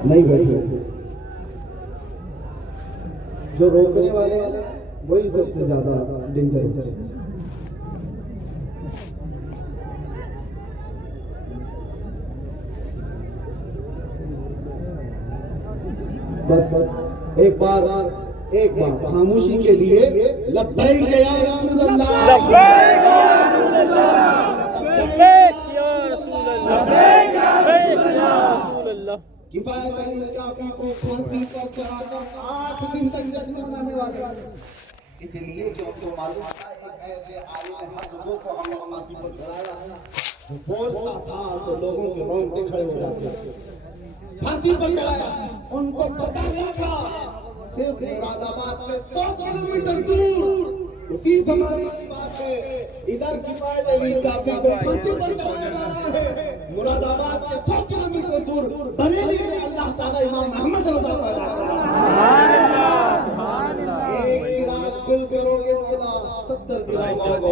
نہیں بیٹھے. جو روکنے والے وہی سب سے زیادہ ڈینجر ہوتے ہیں. بس ایک بار خاموشی کے لیے لبیک یا رسول اللہ. لبیک یا رسول اللہ. لبیک یا رسول اللہ. لبیک یا رسول اللہ. کفایت علی کافی کو پھانسی پر چڑھا کر 8 دن تک جشن منانے والے. اس لیے کہ ان کو معلوم تھا کہ ایسے عالم حق کو ہم نے پھانسی پر چڑھایا. وہ بولتا تھا تو لوگوں کے رونگٹے کھڑے ہو جاتے. پھانسی پر چڑھایا. ان کو پتہ نہیں تھا صرف مراد آباد سے 100 کلومیٹر دور اسی زمانے کی بات ہے. ادھر کفایت علی کافی کو پھانسی پر چڑھایا جا رہا ہے. مراد آباد سے 100 کلومیٹر دور بریلی میں اللہ تعالیٰ امام محمد رضا پیدا کرا. ایک چراغ گل کرو گے مولا 70 چراغ ہوگا.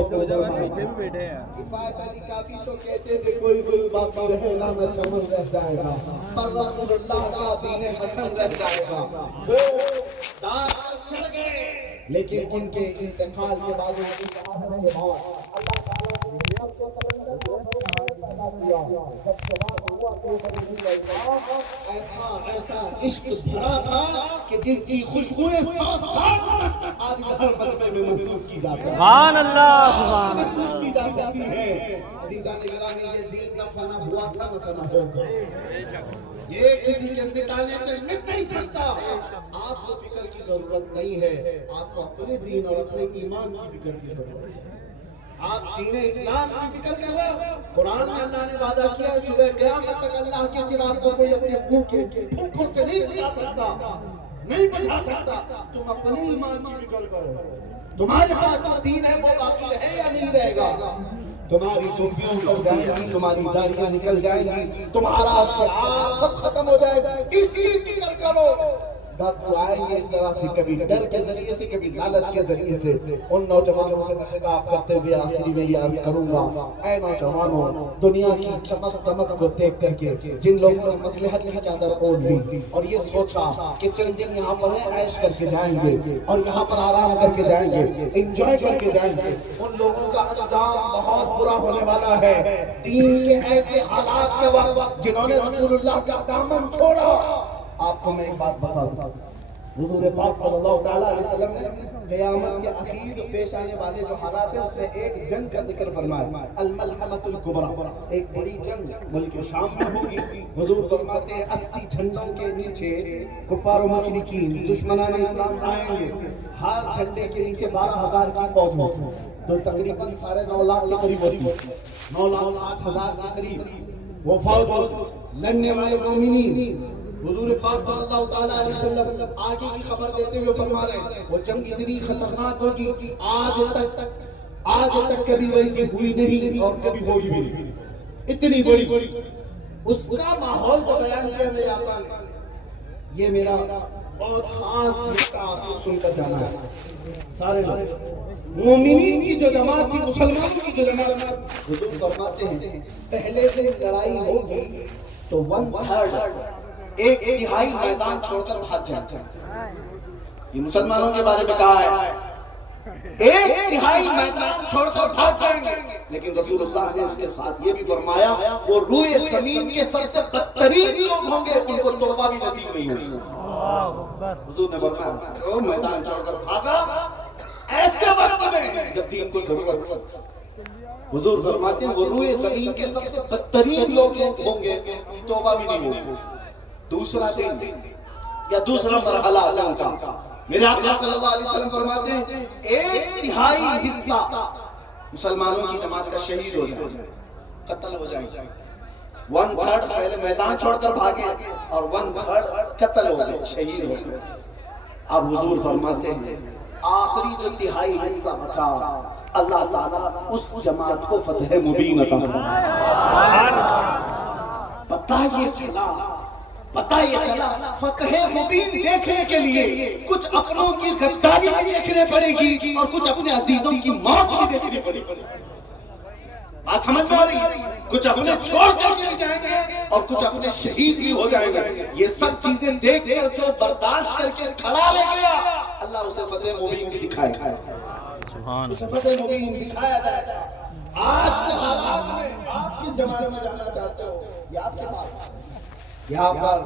کفایت علی کافی تو کہتے تھے کوئی گل باقی رہے گا نہ چمن رہ جائے گا پر رسول اللہ کا دین حسن رہ جائے گا. وہ داغ چڑھ گئے لیکن ان کے انتقال کے بعد اللہ تعالیٰ ایسا عشق بھرا تھا کہ جس کی خوشبوئیں 100 سال تک آج ہر مجمع میں محسوس کی جاتی ہے. سبحان اللہ سبحان اللہ. محسوس کی جاتی ہے. عزیزان گرامی یہ دین نہ فنا ہوا تھا نہ فنا ہوگا. یہ کسی کے مٹانے سے مٹ نہیں سکتا. آپ کو فکر کی ضرورت نہیں ہے. آپ کو اپنے دین اور اپنے ایمان کی فکر کی ضرورت ہے. آپ دین اسلام کی فکر کر رہے ہو. قرآن میں اللہ نے وعدہ کیا ہے صبح قیامت تک اللہ کے چراغ کو کوئی اپنے منہ کے بھوکوں سے نہیں بجھا سکتا. نہیں بجھا سکتا. تم اپنے ایمان کی فکر کرو. تمہارے پاس جو دین ہے وہ باقی رہے یا نہیں رہے گا. تمہاری ٹوپیاں اٹھ جائیں گی, تمہاری داڑیاں نکل جائیں گی, تمہارا شعار سب ختم ہو جائے گا. اس کی فکر کرو. ڈاکو آئیں گے اس طرح سے, کبھی ڈر کے ذریعے سے, کبھی لالچ کے ذریعے سے. ان نوجوانوں سے میں خطاب کرتے ہوئے آخری میں یہ عرض کروں گا, اے نوجوانوں, دنیا کی چمک دمک کو دیکھ کر کے جن لوگوں نے مصلحت کی چادر اوڑھ لی اور یہ سوچا کہ چند دن یہاں پر عیش کر کے جائیں گے اور یہاں پر آرام کر کے جائیں گے, انجوائے کر کے جائیں گے, ان لوگوں کا انجام بہت برا ہونے والا ہے. دین کے ایسے حالات کے وقت جنہوں نے رسول اللہ کا دامن چھوڑا. آپ کو میں ایک بات بتا دوں, حضور پاک صلی اللہ تعالیٰ علیہ وسلم نے قیامت کے اخیر پیش آنے والے جو حالات ہیں اس میں ایک جنگ کا ذکر فرمایا, الملحمۃ الکبریٰ. ایک بڑی جنگ ملک شام میں ہوگی. حضور فرماتے ہیں 80 جھنڈوں کے نیچے کفار و مشرکین دشمنان اسلام آئیں گے. ہر جھنڈے کے نیچے 12,000 کی فوج ہوگی. تو تقریباً 9.5 لاکھ کے قریب ہوتی. 9,60,000 کے قریب وہ فوج لڑنے والے مومنین. حضور پاک صلی اللہ تعالیٰ علیہ وسلم آگے کی خبر دیتے ہوئے فرما رہے ہیں وہ جنگ اتنی خطرناک ہوگی آج تک کبھی ویسی ہوئی نہیں اور کبھی ہوگی بھی نہیں. اتنی بڑی اس کا ماحول جو بیان کیا میرے آقا نے, یہ میرا بہت خاص نکتہ آپ کو سن کر جانا ہے. سارے لوگ مومنین کی جو جماعت تھی, مسلمانوں کی جو جماعت, حضور فرماتے ہیں پہلے سے لڑائی ہوگی تو 1/3 ایک تہائی میدان چھوڑ کر بھاگ جاتے ہیں. یہ مسلمانوں کے بارے میں کہا ہے, ایک تہائی میدان چھوڑ کر بھاگ جائیں گے. لیکن رسول اللہ نے اس کے ساتھ یہ بھی فرمایا وہ روئے زمین کے سب سے بدترین لوگ ہوں گے, ان کو توبہ بھی نصیب نہیں ہوگی. حضور نے فرمایا وہ میدان چھوڑ کر بھاگا ایسے وقت میں جب دین کو ضرورت تھی. حضور فرماتے ہیں وہ روئے زمین کے سب سے بدترین لوگ ہوں گے, توبہ بھی نہیں ہوگی. دوسرا دن یا دوسرا مرحلہ جنگ کا، میرے آقا صلی اللہ علیہ وسلم فرماتے ہیں 1/3 حصہ مسلمانوں کی جماعت کا شہید ہو جائے گا، قتل ہو جائے گا۔ 1/3 پہلے میدان چھوڑ کر بھاگے اور 1/3 قتل ہو گئے، شہید ہو گئے۔ اب حضور فرماتے ہیں آخری جو 1/3 حصہ بچا، اللہ تعالیٰ اس جماعت کو فتح مبین عطا فرمائے۔ پتہ یہ چلا فتح مبین دیکھنے کے لیے کچھ اپنوں کی غداری بھی دیکھنے پڑے گی اور کچھ اپنے عزیزوں کی موت بھی دیکھنے پڑے گی۔ بات سمجھ میں آ رہی ہے؟ کچھ اپنے چھوڑ کر چلے جائیں گے اور کچھ اپنے شہید بھی ہو جائیں گے۔ یہ سب چیزیں دیکھ کر جو برداشت کر کے کھڑا رہ گیا، اللہ اسے فتح مبین بھی دکھائے گا، اسے فتح مبین دکھایا جائے گا۔ آج کے حالات میں آپ کس جماعت میں جانا چاہتے ہو؟ یہ آپ کے پاس یہاں پر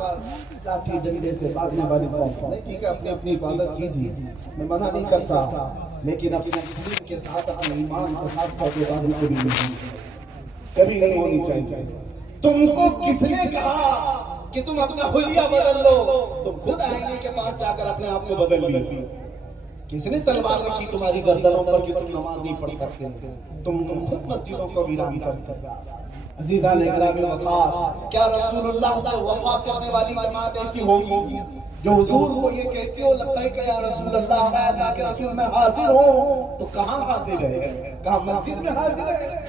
لاٹھی ڈنڈے سے بھاگنے والی قوم نہیں، ٹھیک ہے اپنی اپنی حفاظت کیجیے، میں منع نہیں کرتا، لیکن اپنے دین کے ساتھ اپنے ایمان کے ساتھ ساتھ بازی کبھی نہیں ہونی چاہیے۔ تم کو کس نے کہا کہ تم اپنا حلیہ بدل لو؟ تم خود آئینے کے پاس جا کر اپنے آپ کو بدل لی۔ کس نے تلوار رکھی تمہاری گردنوں پر کہ تم نماز نہیں پڑھ سکتے؟ تم خود مسجدوں کو ویران کرتے ہو۔ عزیزان اکرام وفا، کیا رسول اللہ سے وفا کرنے والی جماعت ایسی ہوگی جو حضور کو یہ کہتے ہو لبیک یا رسول اللہ، میں اللہ کے رسول میں حاضر ہوں؟ تو کہاں حاضر ہے؟ کہاں مسجد میں حاضر ہے؟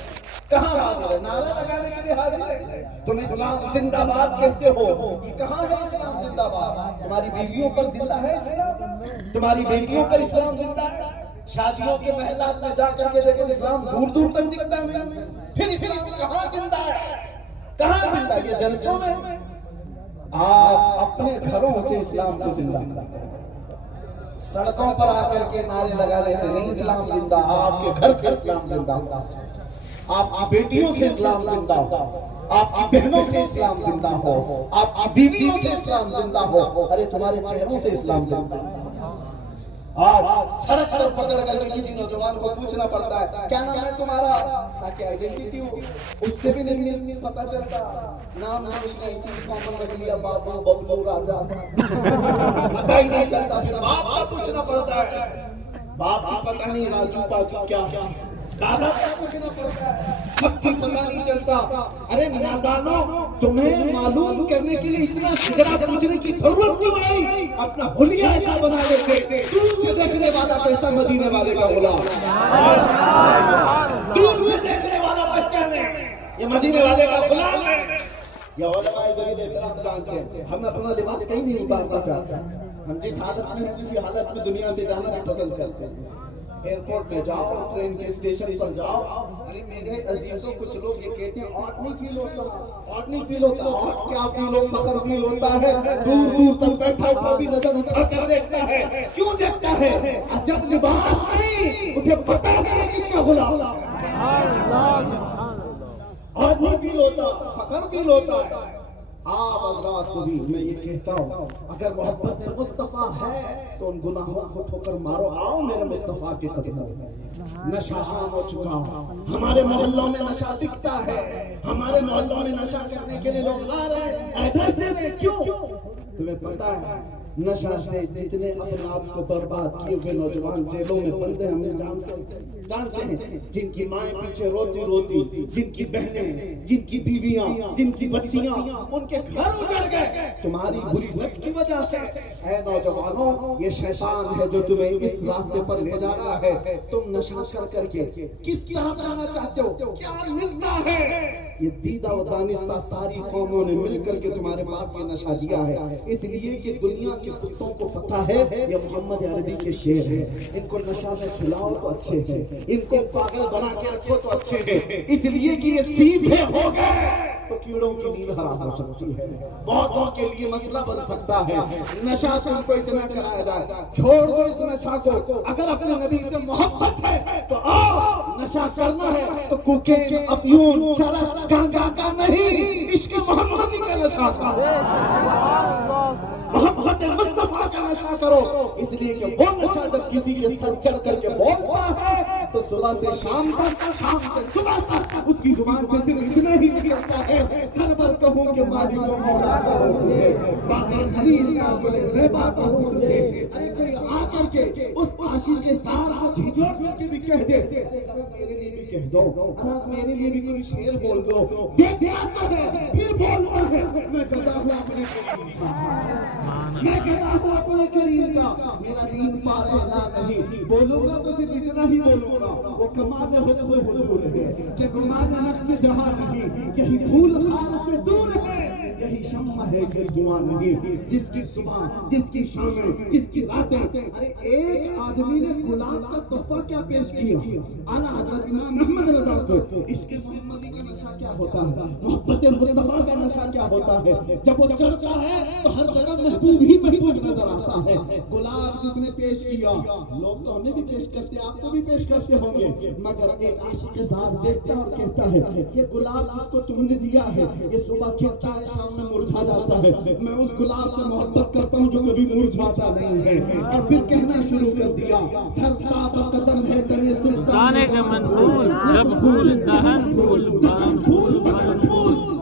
کہاں حاضر ہے؟ نعرہ لگانے کے لیے حاضر ہے؟ تم اسلام زندہ باد کہتے ہو، یہ کہاں ہے اسلام زندہ باد؟ تمہاری بیویوں پر زندہ ہے اسلام؟ تمہاری بیٹیوں پر اسلام زندہ ہے؟ شادیوں کے محلات میں جا کر کے دیکھو اسلام دور دور تک دکھتا ہے، پھر اسلام کہاں زندہ ہے؟ کہاں زندہ ہے؟ یہ جلسوں میں آپ اپنے گھروں سے اسلام کو زندہ کرتے ہیں، سڑکوں پر آ کر کے نعرے لگانے سے نہیں اسلام زندہ، آپ کے گھر سے اسلام زندہ ہوتا، آپ کی بیٹیوں سے اسلام زندہ ہوتا، آپ کی بہنوں سے اسلام زندہ ہو، آپ کی بیویوں سے اسلام زندہ ہو، ارے تمہارے چہروں سے اسلام زندہ ہو۔ آج سڑک پر پکڑ کر کے کسی نوجوان کو پوچھنا پڑتا ہے کیا نام ہے تمہارا، تاکہ آئیڈینٹی ہو، اس سے بھی نہیں پتا چلتا، نام اس نے اسی کامن رکھ لیا، بابو ببلو راجا، پتا ہی نہیں چلتا، پھر باپ کا پوچھنا پڑتا ہے، باپ کا پتا نہیں راجو کا کیا، دادا کا پوچھنا پڑتا ہے، سب کی پتا نہیں چلتا۔ ارے نادانوں، تمہیں معلوم کرنے کے لیے اتنا سگرا پوچھنے کی ضرورت کیوں آئی؟ اپنا حلیہ ایسا بنا لیتے، دور سے دیکھنے والا کہتا مدینے والے کا غلام، دور سے دیکھنے والا بچہ نے یہ مدینے والے کا غلام ہے۔ یہ علماء ذلیل احترام جانتے ہیں، ہم اپنا لباس کہیں نہیں اتارنا چاہتے، ہم جس حالت میں کسی حالت میں دنیا سے جانا بھی پسند کرتے ہیں۔ ایئرپورٹ میں جاؤ، ٹرین کے اسٹیشن پر جاؤ، ارے میرے عزیزوں کچھ لوگ یہ کہتے ہیں اور نہیں فیل ہوتا، اور نہیں فیل ہوتا، اور کیا فیل ہو، فخر فیل ہوتا ہے، دور دور تک بیٹھا ہوا بھی نظر اٹھا کر دیکھتا ہے، کیوں دیکھتا ہے؟ جب لباس نہیں اسے پتا نہیں کس کا غلام، اور نہیں فیل ہوتا، فخر فیل ہوتا ہے۔ آپ حضرات کو بھی میں یہ کہتا ہوں، اگر محبت مصطفیٰ ہے تو ان گناہوں کو ٹھوکر مارو، آؤ میرے مصطفیٰ کے قدموں میں۔ نشہ عام ہو چکا، ہمارے محلوں میں نشہ بکتا ہے، ہمارے محلوں میں نشہ کرنے کے لیے لوگ آ رہے ہیں، ایڈریس دے رہے، کیوں؟ تمہیں پتا ہے نشہ سے جتنے اپنے آپ کو برباد کیے ہوئے نوجوان جیلوں میں بندے ہمیں جانتے ہیں، جن کی مائیں پیچھے روتی روتی، جن کی بہنیں، جن کی بیویاں، جن کی بچیاں، ان کے گھر اجڑ گئے تمہاری بری لت کی وجہ سے۔ اے نوجوانوں، یہ شیطان ہے جو تمہیں اس راستے پر لے جا رہا ہے۔ تم نشہ کر کے کس طرح جانا چاہتے ہو؟ کیا ملتا ہے؟ یہ دیدہ و دانستہ ساری قوموں نے مل کر کے تمہارے پاس یہ نشہ دیا ہے، اس لیے کہ دنیا کے کتوں کو پتہ ہے یہ محمد عربی کے شعر ہے، ان کو نشہ میں کھلاؤ تو اچھے ہیں، ان کو پاگل بنا کے رکھو تو اچھے ہیں، اس لیے کہ یہ سیدھے ہو گئے تو کیڑوں کی نیند حرام ہو سکتی ہے، بہتوں کے لیے مسئلہ بن سکتا ہے۔ نشہ تم کو اتنا کرایا جائے، چھوڑ دو اس نشہ کو۔ اگر اپنے نبی سے محبت ہے تو آؤ، نشہ کرنا ہے تو کوکین، افیون، چرس، گانجا کا نہیں، عشق محمدی کا نشہ کرو، محبت مصطفیٰ کا نشہ کرو، اس لیے کہ وہ نشہ جب کسی کے سر چڑھ کر کے بولتا ہے تو صبح سے شام تک، شام سے صبح تک اس کی زبان سے صرف اتنا ہی نکلتا ہے، سرور کہوں کہ مالک و مولا کہوں تجھے، باقی خلیل کا گل زیبا کہوں تجھے۔ ارے کوئی آ کر کے اس عاشق کے سار کو جھنجھوڑ کر کے بھی کہہ دے، میرے لیے بھی کہہ دو، میرے لیے بھی کوئی شعر بول دو، دیکھتے آتا ہے پھر بولتا ہے میں گدا ہوں اپنے کریم کا، میں گدا ہوں اپنے کریم کا، میرا دین پا رہنا نہیں، بولوں گا تو صرف اتنا ہی بولوں گا، وہ کمال حسن حضور ہے کہ گمان نقص جہاں نہیں، یہی پھول خار سے دور ہے، یہی شمع ہے کہ دعا نہیں، جس کی صبح، جس کی شامیں، جس کی راتیں۔ ارے ایک آدمی نے گلاب کا تحفہ کیا پیش کیا، اعلیٰ حضرت امام احمد رضا کو، عشق محمدی کا نشہ کیا ہوتا ہے، محبت مصطفیٰ کا نشہ کیا ہوتا ہے، جب وہ چڑھتا ہے تو ہر جگہ محبوب ہی محبوب نظر آتا ہے۔ گلاب جس نے پیش کیا، لوگ تو ہمیں بھی پیش کرتے ہیں، آپ کو بھی پیش کرتے ہوں گے، مگر ایک عاشق ذات دیکھتا اور کہتا ہے یہ گلاب جس کو تم نے دیا ہے، یہ صبح کھلتا ہے شام میں مرجھا جاتا ہے، میں اس گلاب سے محبت کرتا ہوں جو کبھی مرجھاتا نہیں ہے۔ اور پھر کہنا شروع کر دیا، سرتاب قدم ہے کرے دانے کا منقول جب پھول دہن پھول پھول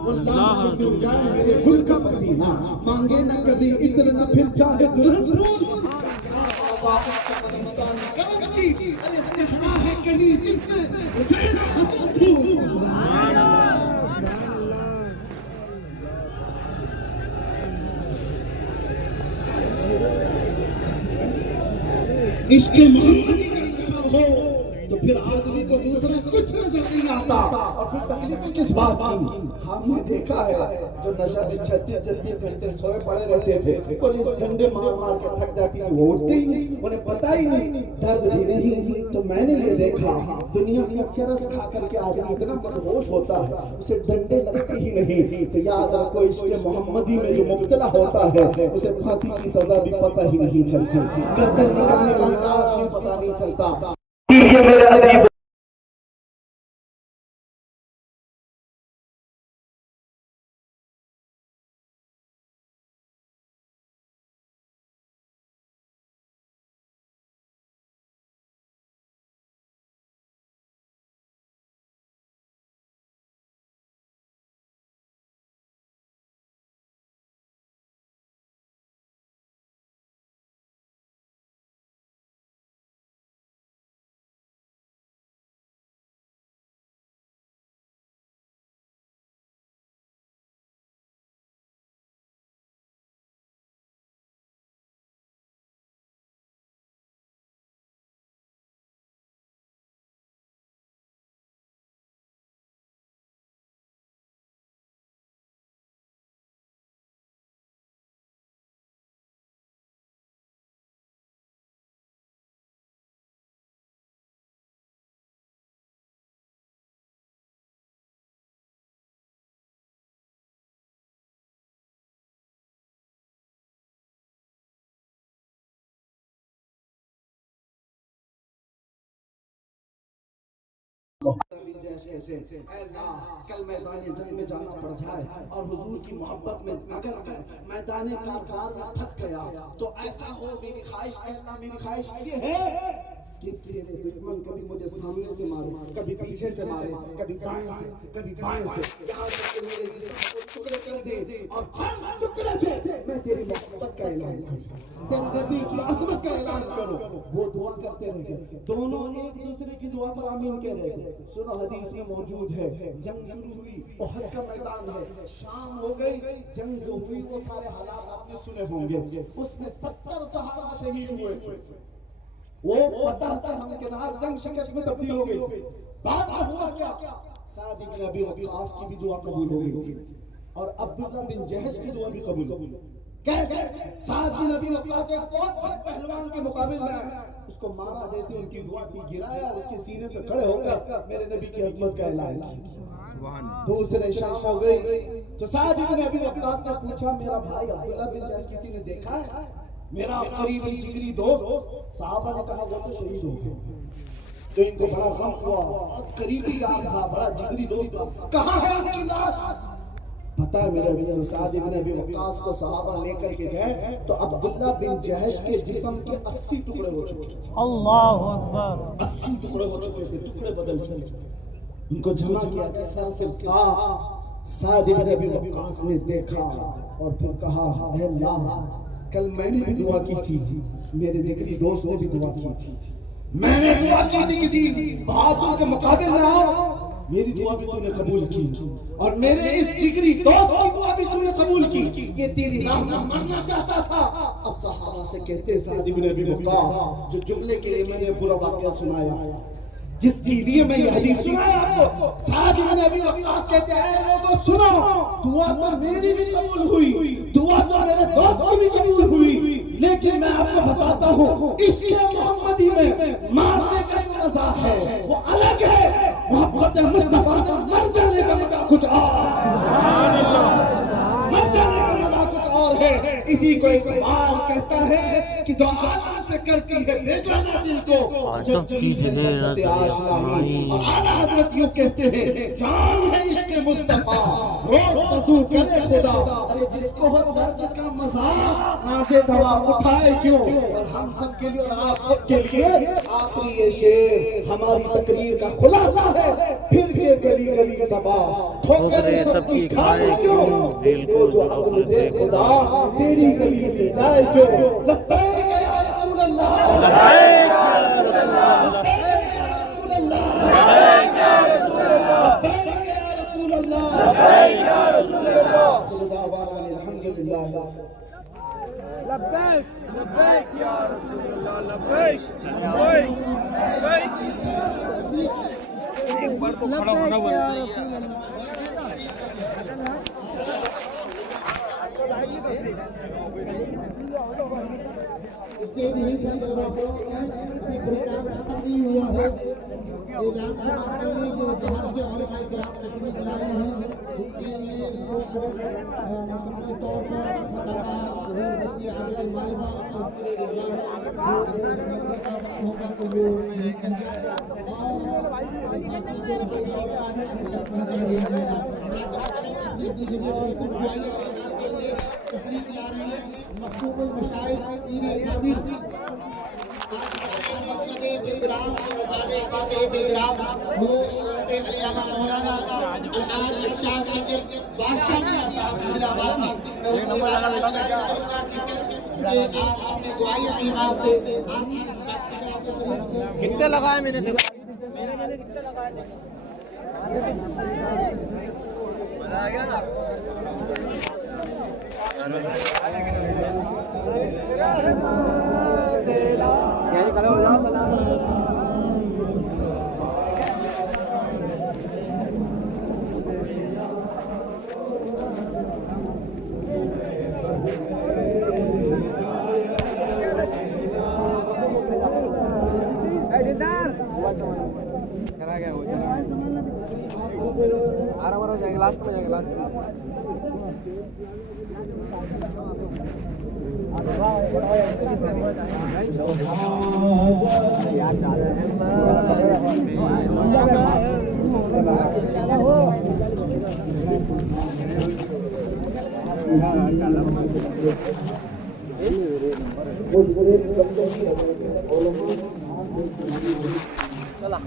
اللہ مل جائے میرے گل کا پسینہ، مانگے نہ کبھی عطر نہ پھر چاہے دلہن پھول، ہے کلی جس سے عشق محمدی کا نشہ ہو تو پھر آدمی کو دوسرا کچھ نظر نہیں آتا، اور پھر تکلیفیں کس بات کی؟ ہم نے دیکھا ہے جو نشہ میں 36-36 گھنٹے سوئے پڑے رہتے تھے، پولیس ڈنڈے مار مار کے تھک جاتی تھی، وہ اٹھتے ہی نہیں، انہیں پتہ ہی نہیں، درد بھی نہیں۔ تو میں نے یہ دیکھا دنیا کا چرس کھا کر کے آدمی اتنا مدہوش ہوتا ہے اسے ڈنڈے لگتے ہی نہیں، تو یاد رکھو عشق محمدی میں جو مبتلا ہوتا ہے اسے پھانسی کی سزا بھی پتہ ہی نہیں چلتی، گردن نکلنے کا انداز بھی پتہ نہیں چلتا۔ اے اللہ کل میدان جنگ میں جانا پڑ جائے اور حضور کی محبت میں اگر میں میدان کارزار میں پھنس گیا تو ایسا ہو، میری خواہش اے اللہ، میری خواہش یہ ہے کہ تیرے دشمن کبھی مجھے سامنے سے مارے، کبھی پیچھے سے مارے، کبھی دائیں سے، کبھی بائیں سے، یہاں تک کہ میرے جسم کو ٹکڑے کر دے، اور ہر ٹکڑے سے میں تیری محبت کا اعلان کروں، تیرے نبی کی عظمت کا اعلان کروں۔ وہ دعا کرتے رہے، دونوں ایک دوسرے کی دعا پر آمین کہہ رہے۔ سنو حدیث میں موجود ہے، جنگ شروع ہوئی، احد کا میدان ہے، شام ہو گئی، جنگ جو ہوئی وہ سارے حالات آپ نے سنے ہوں گے، اس میں 70 صحابہ شہید ہوئے، وہ پتہ تھا ہم کنار جنگ شکست میں تبدیل ہو گئی۔ بعد میں ہوا کیا؟ سعد بن ابی وقاص کی بھی دعا قبول ہو گئی تھی، اور عبداللہ بن جہش کی دعا بھی قبول ہو گئی۔ کیسے؟ سعد بن ابی وقاص ایک بہت بڑے پہلوان کے مقابل میں اس کو مارا، جیسے ان کی دعا تھی، گرایا، اس کے سینے پہ کھڑے ہو کر میرے نبی کی عظمت کا اعلان کیا۔ دوسرے شام ہو گئی تو سعد بن ابی وقاص نے پوچھا، میرا بھائی عبداللہ بن جہش کسی نے دیکھا ہے؟ میرا قریبی جگری دوست؟ صحابہ نے کہا وہ تو شہید ہو گئے۔ تو ان کو بڑا غم ہوا، بہت قریبی یار تھا، بڑا جگری دوست تھا، کہاں ہے ان کی لاش؟ پتا ہے میرے حضور سعد بن ابی وقاص کو صحابہ لے کر کے گئے تو عبداللہ بن جہش کے جسم کے 80 ٹکڑے ہو چکے تھے. اللہ اکبر. 80 ٹکڑے ہو چکے تھے, ٹکڑے بدل چکے تھے. ان کو جمع کیا گیا, سر سے اٹھا. سعد بن ابی وقاص نے دیکھا اور پھر کہا اے اللہ, کل میں نے بھی دعا کی تھی, میرے جگری دوست نے بھی دعا کی تھی, میں نے دعا کی تھی کسی بہادر کے مقابل میں آؤ, میری دعا بھی تو نے قبول کی, اور میرے اس جگری دوست کی دعا بھی تو نے قبول کی. یہ تیری راہ میں مرنا چاہتا تھا. اب صحابہ سے کہتے سعد بن ابی وقاص, جو جملے کے لیے میں نے پورا واقعہ سنایا, جس کے لیے میں یہ حدیث سنایا آپ کو, سعد بن ابی وقاص کہتے ہیں لوگوں سنو, دعا تو میری بھی قبول ہوئی, دعا تو میرے دوست کی بھی قبول ہوئی, لیکن میں آپ کو بتاتا ہوں اس کے محمدی میں مارنے کا جو مزہ ہے وہ الگ ہے, محبت مصطفیٰ کا مر جانے کا مزہ کچھ اور, مر جانے کا مزہ کچھ اور ہے. اسی کو اقبال کہتا ہے کہ جو عالم سے کرتی ہے بیگانہ دل کو جب چیزیں لذت آشنائی, اور اعلیٰ حضرت یوں کہتے ہیں جان ہے عشق مصطفیٰ روز وضو کرے خدا, ارے جس کو ہو درد کا مزہ نازے دوا اٹھائے کیوں. اور ہم سب کے لیے اور آپ سب کے لیے آخری یہ شعر ہماری تقریر کا خلاصہ ہے, پھر کے گلی گلی تباہ ٹھوکریں سب کی کھائے کیوں, دل کو جو عقل دے خدا تیری گلی سے جائے کیوں. لبیک یا رسول اللہ, لبیک یا رسول اللہ, لبیک یا رسول اللہ, لبیک یا رسول اللہ, لبیک یا رسول اللہ. صلی اللہ علیہ الحمدللہ. لبیک لبیک یا رسول اللہ, لبیک لبیک لبیک. ایک بار تو کھڑا ہونا بولتے کتنے لگائے میں نے, کتنے لگائے مزہ آ گیا نا. چلا گیا وہ, آرام آرام جائیں گے, لاسٹ میں جائیں گے, لاسٹ چلا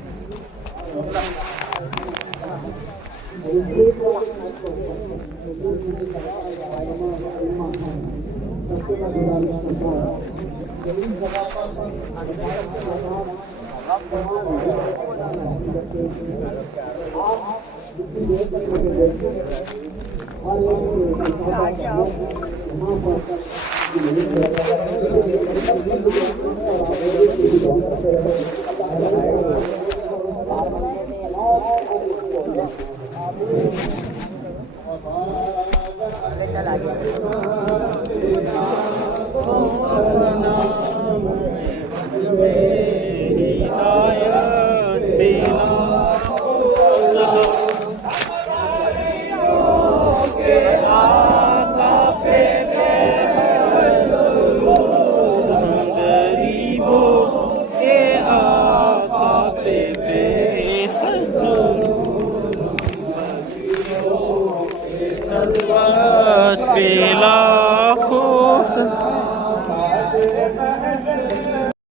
غریبوں کے پیلا